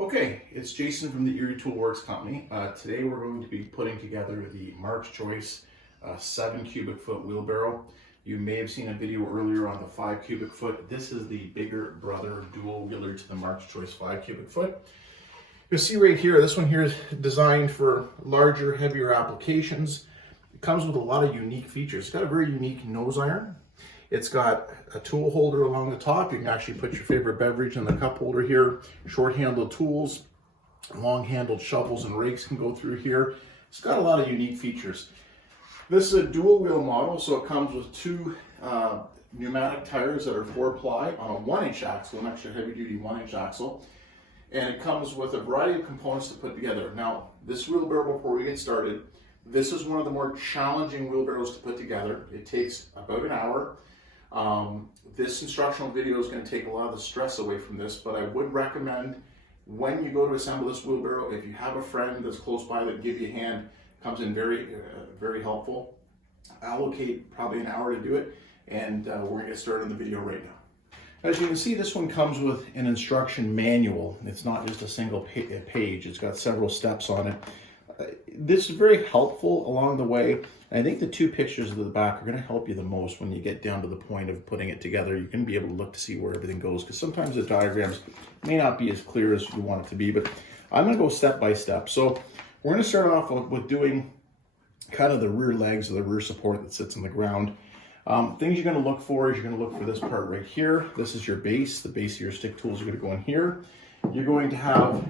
Okay, it's Jason from the Erie Toolworks Company. Today we're going to be putting together the Mark's Choice 7 cubic foot wheelbarrow. You may have seen a video earlier on the 5 cubic foot. This is the bigger brother dual wheeler to the Mark's Choice 5 cubic foot. You'll see right here, this one here is designed for larger, heavier applications. It comes with a lot of unique features. It's got a very unique nose iron. It's got a tool holder along the top. You can actually put your favorite beverage in the cup holder here. Short-handled tools, long-handled shovels and rakes can go through here. It's got a lot of unique features. This is a dual wheel model, so it comes with two pneumatic tires that are 4-ply on a 1-inch axle, an extra heavy-duty 1-inch axle. And it comes with a variety of components to put together. Now, this wheelbarrow, before we get started, this is one of the more challenging wheelbarrows to put together. It takes about an hour. This instructional video is going to take a lot of the stress away from this, but I would recommend when you go to assemble this wheelbarrow, if you have a friend that's close by that can give you a hand, comes in very helpful. Allocate probably an hour to do it, and we're going to get started on the video right now. As you can see, this one comes with an instruction manual. It's not just a single page. It's got several steps on it. This is very helpful along the way. And I think the two pictures of the back are going to help you the most when you get down to the point of putting it together. You can be able to look to see where everything goes, because sometimes the diagrams may not be as clear as you want it to be, but I'm going to go step by step. So we're going to start off with doing kind of the rear legs or the rear support that sits on the ground. Things you're going to look for is you're going to look for this part right here. This is your base. The base of your stick tools are going to go in here. You're going to have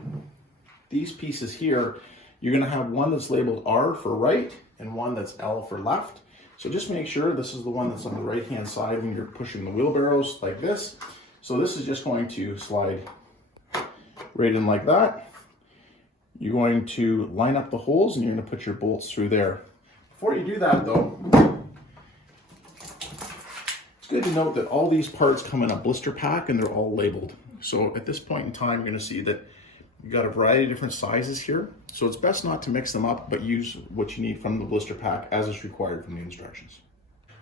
these pieces here. You're going to have one that's labeled R for right and one that's L for left. So just make sure this is the one that's on the right hand side when you're pushing the wheelbarrows like this. So this is just going to slide right in like that. You're going to line up the holes and you're going to put your bolts through there. Before you do that though, it's good to note that all these parts come in a blister pack and they're all labeled. So at this point in time, you're going to see that you've got a variety of different sizes here. So it's best not to mix them up, but use what you need from the blister pack as is required from the instructions.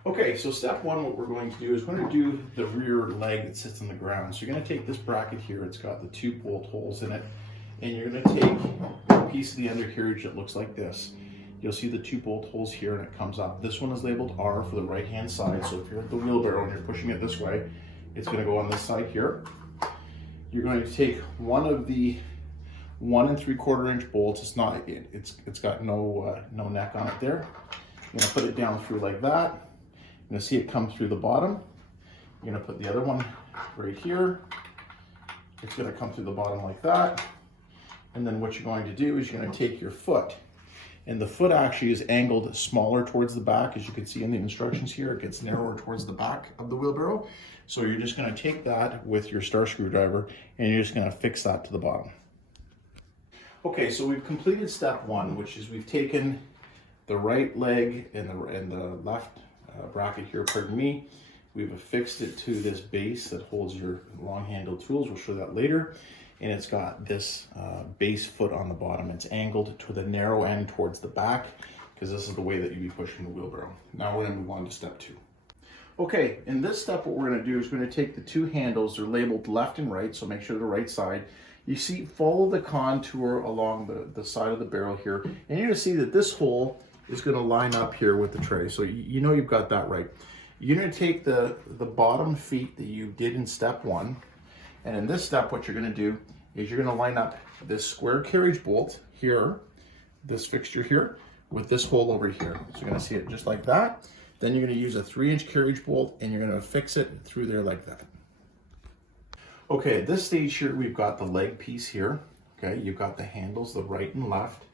Okay, so step one, what we're going to do is we're going to do the rear leg that sits on the ground. So you're going to take this bracket here, it's got the 2 bolt holes in it, and you're going to take a piece of the undercarriage that looks like this. You'll see the 2 bolt holes here and it comes up. This one is labeled R for the right hand side, so if you're at the wheelbarrow and you're pushing it this way, it's going to go on this side here. You're going to take one of the 1 3/4 inch bolts. It's got no neck on it there. You're going to put it down through like that. You're going to see it come through the bottom. You're going to put the other one right here. It's going to come through the bottom like that. And then what you're going to do is you're going to take your foot, and the foot actually is angled smaller towards the back. As you can see in the instructions here, it gets narrower towards the back of the wheelbarrow. So you're just going to take that with your star screwdriver and you're just going to fix that to the bottom. Okay, so we've completed step one, which is we've taken the right leg and the left bracket here, pardon me. We've affixed it to this base that holds your long-handled tools. We'll show that later. And it's got this base foot on the bottom. It's angled to the narrow end towards the back, because this is the way that you'd be pushing the wheelbarrow. Now we're going to move on to step two. Okay, in this step what we're going to do is we're going to take the 2 handles. They're labeled left and right, so make sure the right side. You see, follow the contour along the side of the barrel here, and you're going to see that this hole is going to line up here with the tray. So you know you've got that right. You're going to take the bottom feet that you did in step one, and in this step what you're going to do is you're going to line up this square carriage bolt here, this fixture here, with this hole over here. So you're going to see it just like that. Then you're going to use a 3-inch carriage bolt and you're going to fix it through there like that. Okay, at this stage here, we've got the leg piece here. Okay, you've got the handles, the right and left.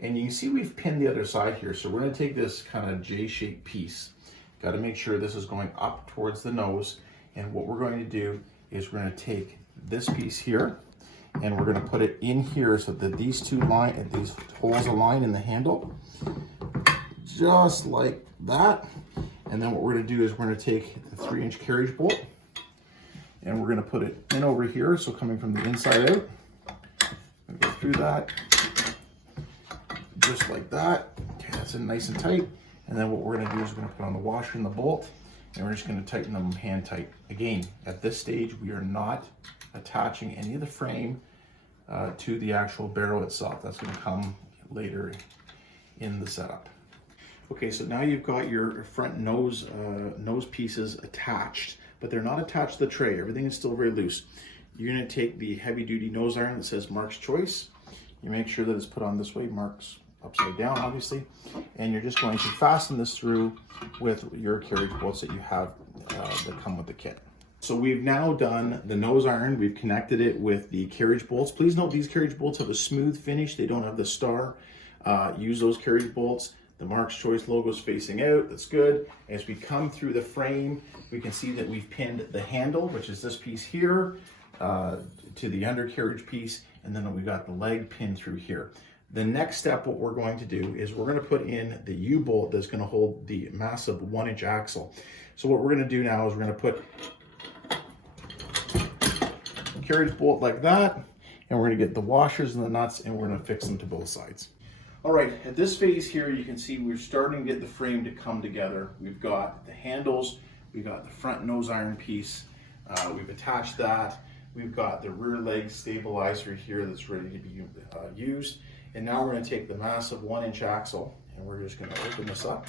And you can see we've pinned the other side here. So we're going to take this kind of J-shaped piece. Got to make sure this is going up towards the nose. And what we're going to do is we're going to take this piece here and we're going to put it in here so that these holes align in the handle, just like that. And then what we're going to do is we're going to take the 3-inch carriage bolt and we're going to put it in over here, so coming from the inside out. Go through that, just like that. Okay, that's in nice and tight. And then what we're going to do is we're going to put on the washer and the bolt, and we're just going to tighten them hand tight. Again, at this stage, we are not attaching any of the frame to the actual barrel itself. That's going to come later in the setup. Okay, so now you've got your front nose pieces attached, but they're not attached to the tray. Everything is still very loose. You're going to take the heavy duty nose iron that says Mark's Choice. You make sure that it's put on this way, Mark's upside down obviously, and you're just going to fasten this through with your carriage bolts that you have that come with the kit. So we've now done the nose iron, we've connected it with the carriage bolts. Please note these carriage bolts have a smooth finish, they don't have the star. Use those carriage bolts. The Mark's Choice logo is facing out, that's good. As we come through the frame, we can see that we've pinned the handle, which is this piece here, to the undercarriage piece, and then we've got the leg pinned through here. The next step, what we're going to do is we're going to put in the U-bolt that's going to hold the massive 1-inch axle. So what we're going to do now is we're going to put a carriage bolt like that, and we're going to get the washers and the nuts, and we're going to fix them to both sides. All right, at this phase here, you can see we're starting to get the frame to come together. We've got the handles, we've got the front nose iron piece, we've attached that, we've got the rear leg stabilizer here that's ready to be used. And now we're going to take the massive 1-inch axle and we're just going to open this up.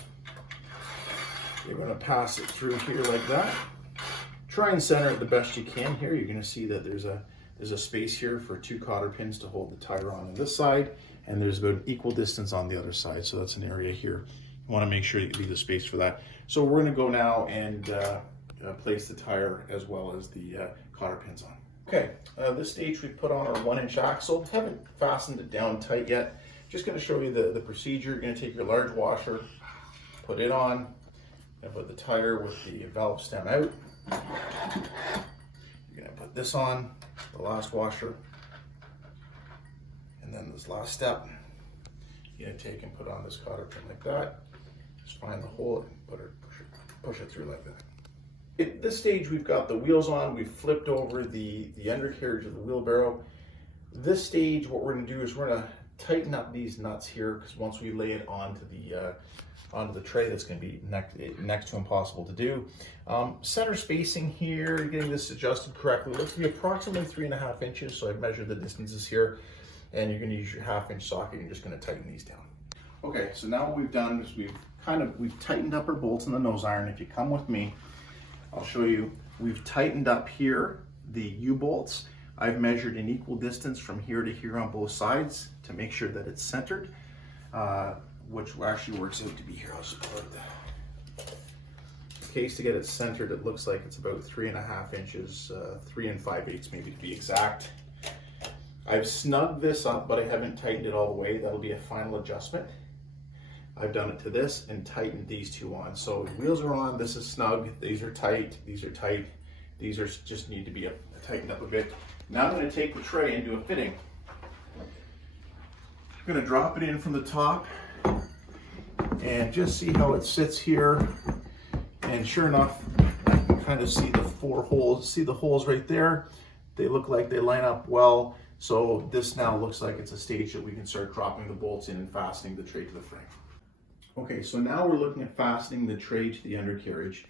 You're going to pass it through here like that. Try and center it the best you can here. You're going to see that there's a space here for 2 cotter pins to hold the tire on this side, and there's about an equal distance on the other side. So that's an area here. You want to make sure you leave the space for that. So we're going to go now and place the tire as well as the cotter pins on. Okay, this stage we put on our 1-inch axle. Haven't fastened it down tight yet. Just going to show you the procedure. You're going to take your large washer, put it on, and put the tire with the valve stem out. You're going to put this on, the last washer, and then this last step, you're going to take and put on this cotter pin like that. Just find the hole and push it through like that. At this stage, we've got the wheels on, we've flipped over the undercarriage of the wheelbarrow. This stage, what we're going to do is we're going to tighten up these nuts here, because once we lay it onto the tray, that's going to be next to impossible to do. Center spacing here, getting this adjusted correctly, looks to be approximately 3.5 inches, so I've measured the distances here, and you're going to use your 1/2-inch socket, and you're just going to tighten these down. Okay, so now what we've done is we've tightened up our bolts in the nose iron. If you come with me, I'll show you. We've tightened up here the U-bolts. I've measured an equal distance from here to here on both sides to make sure that it's centered, which actually works out to be here. I'll just pull it. In case to get it centered, it looks like it's about 3.5 inches, 3 5/8 maybe to be exact. I've snugged this up, but I haven't tightened it all the way. That'll be a final adjustment. I've done it to this and tightened these two on. So the wheels are on, this is snug, these are tight, these are tight, these are just need to be tightened up a bit. Now I'm going to take the tray and do a fitting. I'm going to drop it in from the top and just see how it sits here. And sure enough, I can kind of see the 4 holes, see the holes right there. They look like they line up well. So this now looks like it's a stage that we can start dropping the bolts in and fastening the tray to the frame. Okay, so now we're looking at fastening the tray to the undercarriage.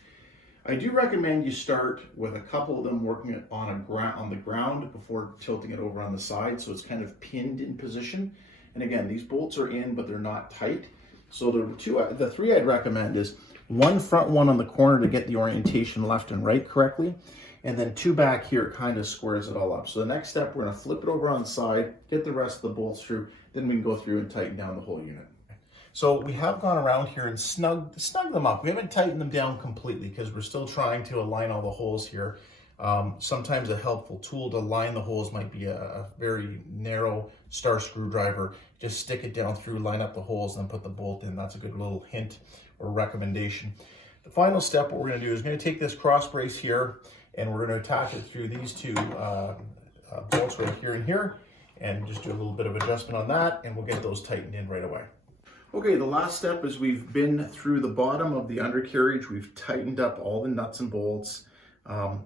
I do recommend you start with a couple of them working on the ground before tilting it over on the side, so it's kind of pinned in position. And again, these bolts are in, but they're not tight. So the 3 I'd recommend is 1 front one on the corner to get the orientation left and right correctly, and then 2 back here kind of squares it all up. So the next step, we're going to flip it over on the side, get the rest of the bolts through, then we can go through and tighten down the whole unit. So we have gone around here and snug them up. We haven't tightened them down completely because we're still trying to align all the holes here. Sometimes a helpful tool to line the holes might be a very narrow star screwdriver. Just stick it down through, line up the holes, and then put the bolt in. That's a good little hint or recommendation. The final step, what we're going to do is going to take this cross brace here, and we're going to attach it through these 2 bolts right here and here, and just do a little bit of adjustment on that, and we'll get those tightened in right away. Okay, the last step is we've been through the bottom of the undercarriage. We've tightened up all the nuts and bolts.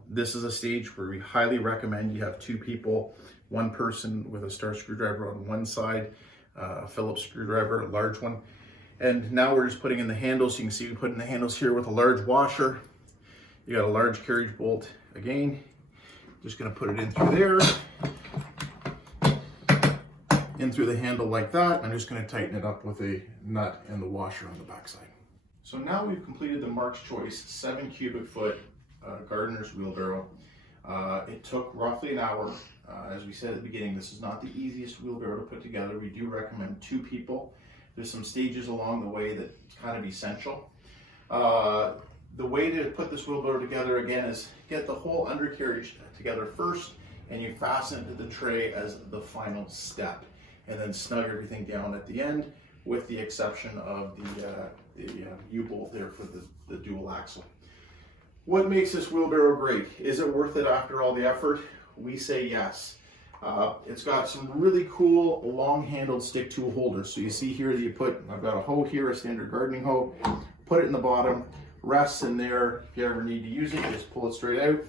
This is a stage where we highly recommend you have 2 people, 1 person with a star screwdriver on one side, a Phillips screwdriver, a large one. And now we're just putting in the handles. You can see we put in the handles here with a large washer. You got a large carriage bolt again. Just gonna put it in through there. in through the handle like that. I'm just going to tighten it up with a nut and the washer on the backside. So now we've completed the Mark's Choice 7 cubic foot gardener's wheelbarrow. It took roughly an hour. As we said at the beginning, this is not the easiest wheelbarrow to put together. We do recommend 2 people. There's some stages along the way that's kind of essential. The way to put this wheelbarrow together again is get the whole undercarriage together first, and you fasten it to the tray as the final step, and then snug everything down at the end, with the exception of the U-bolt there for the dual axle. What makes this wheelbarrow great? Is it worth it after all the effort? We say yes. It's got some really cool long-handled stick tool holders. So you see here that I've got a hoe here, a standard gardening hoe, put it in the bottom, rests in there. If you ever need to use it, you just pull it straight out,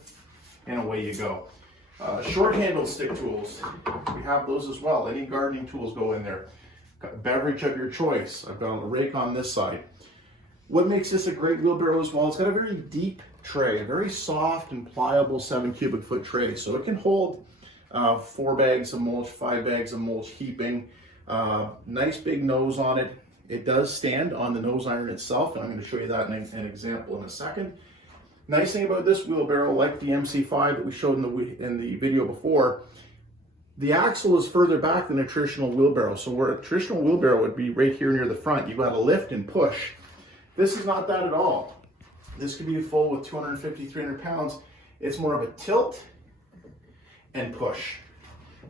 and away you go. Short-handled stick tools, we have those as well. Any gardening tools go in there. Beverage of your choice. I've got a rake on this side. What makes this a great wheelbarrow as well, it's got a very deep tray, a very soft and pliable 7 cubic foot tray. So it can hold 4 bags of mulch, 5 bags of mulch heaping. Nice big nose on it. It does stand on the nose iron itself, and I'm going to show you that in an example in a second. Nice thing about this wheelbarrow, like the MC5 that we showed in the video before, the axle is further back than a traditional wheelbarrow. So where a traditional wheelbarrow would be right here near the front, you've got to lift and push. This is not that at all. This could be full with 250, 300 pounds. It's more of a tilt and push.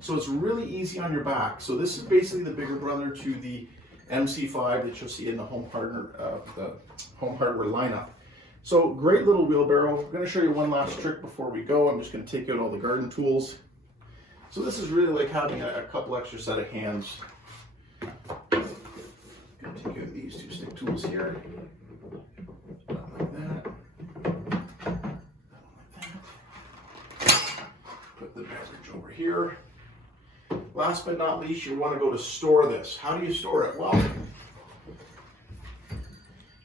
So it's really easy on your back. So this is basically the bigger brother to the MC5 that you'll see in the home hardware lineup. So great little wheelbarrow. I'm going to show you one last trick before we go. I'm just going to take out all the garden tools. So this is really like having a couple extra set of hands. I'm going to take out these 2 stick tools here. Like that. Put the beverage over here. Last but not least, you want to go to store this. How do you store it? Well,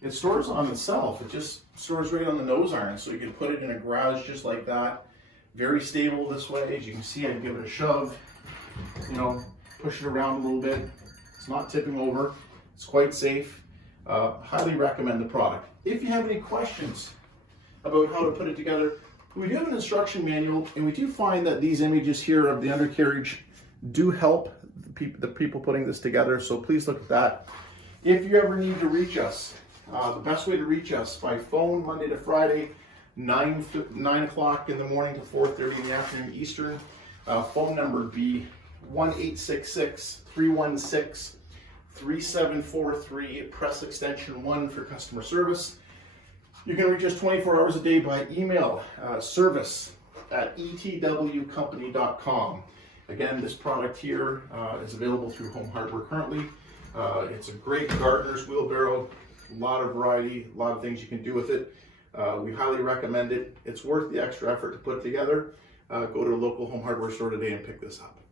it stores on itself. It just stores right on the nose iron. So you can put it in a garage just like that. Very stable this way. As you can see, I can give it a shove, push it around a little bit. It's not tipping over. It's quite safe. Highly recommend the product. If you have any questions about how to put it together, we do have an instruction manual, and we do find that these images here of the undercarriage do help the people putting this together, so please look at that. If you ever need to reach us, the best way to reach us by phone Monday to Friday, 9 o'clock in the morning to 4:30 in the afternoon Eastern. Phone number would be 1-866-316-3743. Press extension 1 for customer service. You can reach us 24 hours a day by email, service@etwcompany.com. Again, this product here is available through Home Hardware currently. It's a great gardener's wheelbarrow, a lot of variety, a lot of things you can do with it. We highly recommend it. It's worth the extra effort to put it together. Go to a local Home Hardware store today and pick this up.